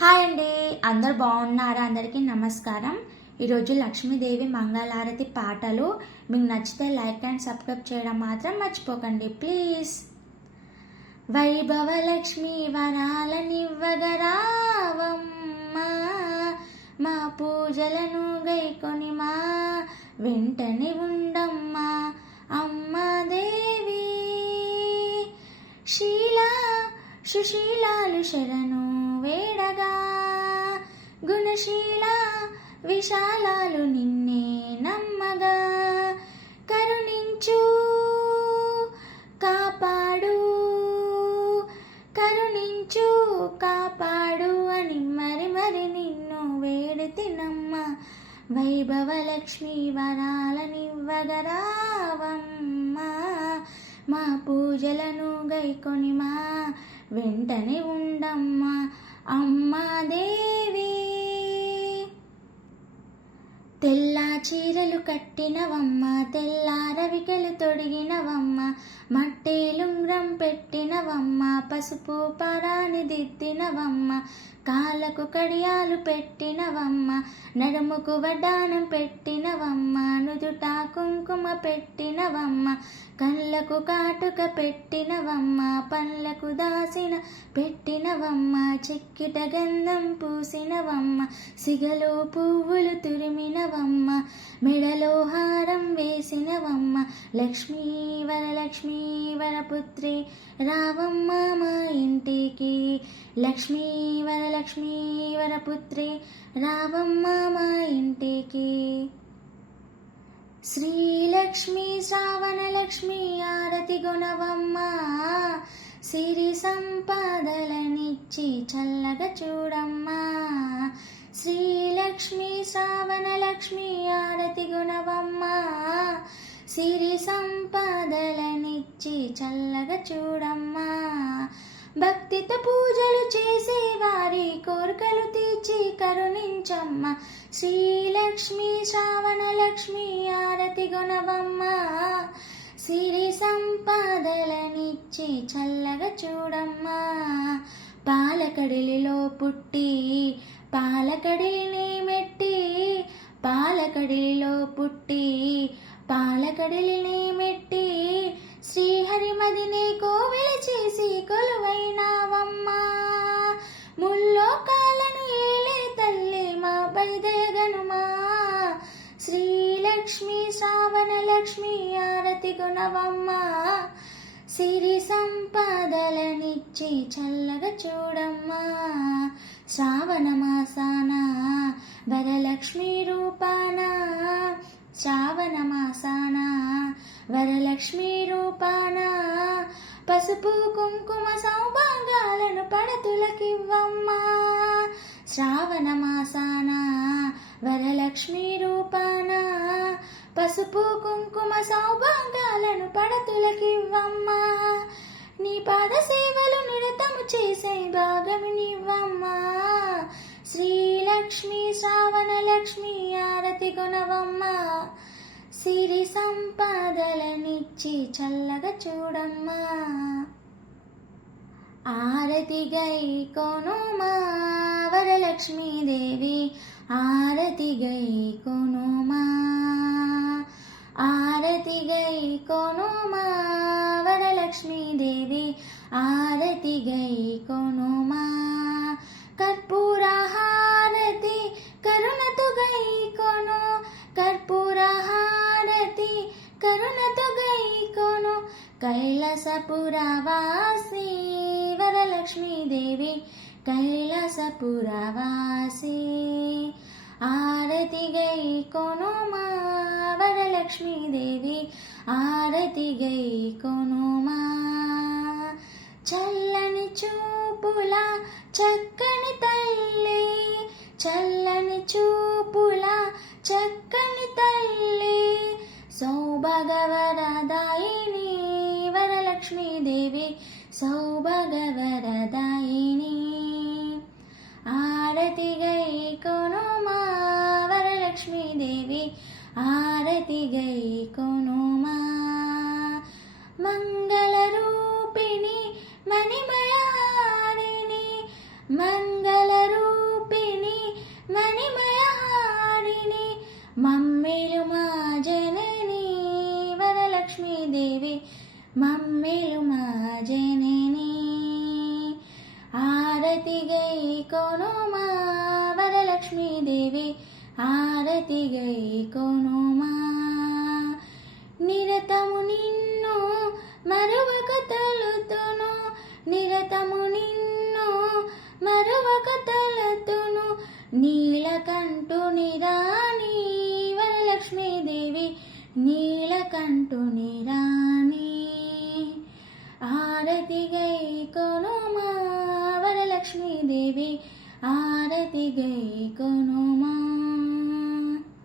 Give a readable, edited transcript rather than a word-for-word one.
Hi అండి, అందరు బాగున్నారా? అందరికీ నమస్కారం. ఈరోజు లక్ష్మీదేవి మంగళారతి పాటలు మీకు నచ్చితే లైక్ అండ్ సబ్స్క్రైబ్ చేయడం మాత్రం మర్చిపోకండి ప్లీజ్. వైభవ లక్ష్మి వరాలనివ్వగరావమ్మా, మా పూజలను గైకొని మా వెంటనే ఉండమ్మా అమ్మా దేవి. శీలా సుశీలాలు శరణు వేడగా, గుణశీల విశాలాలు నిన్నే నమ్మగా. కరుణించు కాపాడు, కరుణించు కాపాడు అని మరి మరి నిన్ను వేడుతినమ్మ. వైభవ లక్ష్మి వరాలనివ్వగరావమ్మా, మా పూజలను గైకొని మా వెంటనే ఉండమ్మా అమ్మా దేవి. తెల్ల చీరలు కట్టినవమ్మ, తెల్ల రవికలు తొడిగినవమ్మ, మట్టేలుంగ్రం పెట్టినవమ్మ, పసుపు పరాని దిద్దినవమ్మ, కాళ్ళకు కడియాలు పెట్టినవమ్మ, నడుముకు వడ్డానం పెట్టినవమ్మ, నుదుట కుంకుమ పెట్టినవమ్మ, కళ్ళకు కాటుక పెట్టినవమ్మ, పండ్లకు దాసిన పెట్టినవమ్మ, చిక్కిట గంధం పూసినవమ్మ, సిగలో పువ్వులు తురిమినవమ్మ, మెడలో హారం వేసినవమ్మ. లక్ష్మీ వరలక్ష్మీ వరపుత్రి రావమ్మ మా ఇంటికి, లక్ష్మీ వరలక్ష్మీ వరపుత్రి రావమ్మ మా ఇంటికి. శ్రీలక్ష్మి శ్రావణలక్ష్మి ఆరతి గుణవమ్మ, సిరి సంపదలనిచ్చి చల్లగా చూడమ్మా. శ్రీలక్ష్మి శ్రావణలక్ష్మి ఆరతి గుణవమ్మ, సిరి సంపదలనిచ్చి చల్లగా చూడమ్మా. భక్తితో పూజలు చేసే వారి కోరికలు తీర్చి కరుణించమ్మ. శ్రీలక్ష్మి శ్రావణలక్ష్మి ఆరతి గుణవమ్మ, సిరి సంపదలనిచ్చి చల్లగా చూడమ్మా. పాలకడిలిలో పుట్టి పాలకడిని మెట్టి, పాలకడిలిలో పుట్టి పాలకడిలిని మెట్టి, శ్రీహరిమదిని కోవెల చేసి కొలువైనావమ్మా. ముల్లోకాలను ఏలే తల్లి మా బైదయగనుమా. శ్రీలక్ష్మి శ్రావణలక్ష్మి ఆరతి గుణవమ్మ, సిరి సంపదలనిచ్చి చల్లగా చూడమ్మా. శ్రావణ మాసాన వరలక్ష్మి రూపాన, శ్రావణ మాసాన వరలక్ష్మి రూపాన, పసుపు కుంకుమ సౌభాగ్యాలను పడతులకివ్వమ్మా. శ్రావణ మాసాన వరలక్ష్మి రూపాన, పసుపు కుంకుమ సౌభాగ్యాలను పడతులకివ్వమ్మా. నీ పాద సేవలు నిరతము చేసే భాగమినివ్వమ్మా. శ్రీలక్ష్మి శ్రావణలక్ష్మి ఆరతి గుణవమ్మ, సిరి సంపదలనిచ్చి చల్లగా చూడమ్మా. ఆరతి గై కొనుమా వరలక్ష్మీదేవి, ఆరతి గై కొనుమా, ఆరతి గై కొనుమా వరలక్ష్మీదేవి, ఆరతి గై కొనుమా. కర్పూర హారతి కరుణతో గై కొను, కర్పూర హారతి కరుణతో గై కొను. కైలాసపురవాసి వరలక్ష్మీదేవి, కైలాసపురవాసి, ఆరతి గై కొనుమా వరలక్ష్మీదేవి, ఆరతి గై కొనుమా. చల్లని చూపుల చక్కని తల్లి, చల్లని చూపుల చక్కని తల్లి, సౌభాగ్యవరదాయిని వరలక్ష్మీదేవి, సౌభాగ్యవరదాయిని. ఆరతి గై కొనుమా వరలక్ష్మీదేవి, ఆరతి గై కొనుమా. మంగళ రూపిణి మణిమయారిణి, మంగళ రూపిణి కొనుమా వరలక్ష్మీదేవి హారతి గై కొనుమా నిరతము నిన్ను మరువక తలుతును నిరతము నిన్ను మరువక తలతును నీలకంఠుని రాణి వరలక్ష్మీదేవి నీలకంఠుని రాణి హారతి గై కొనుమా వరలక్ష్మీదేవి హారతి గై కొను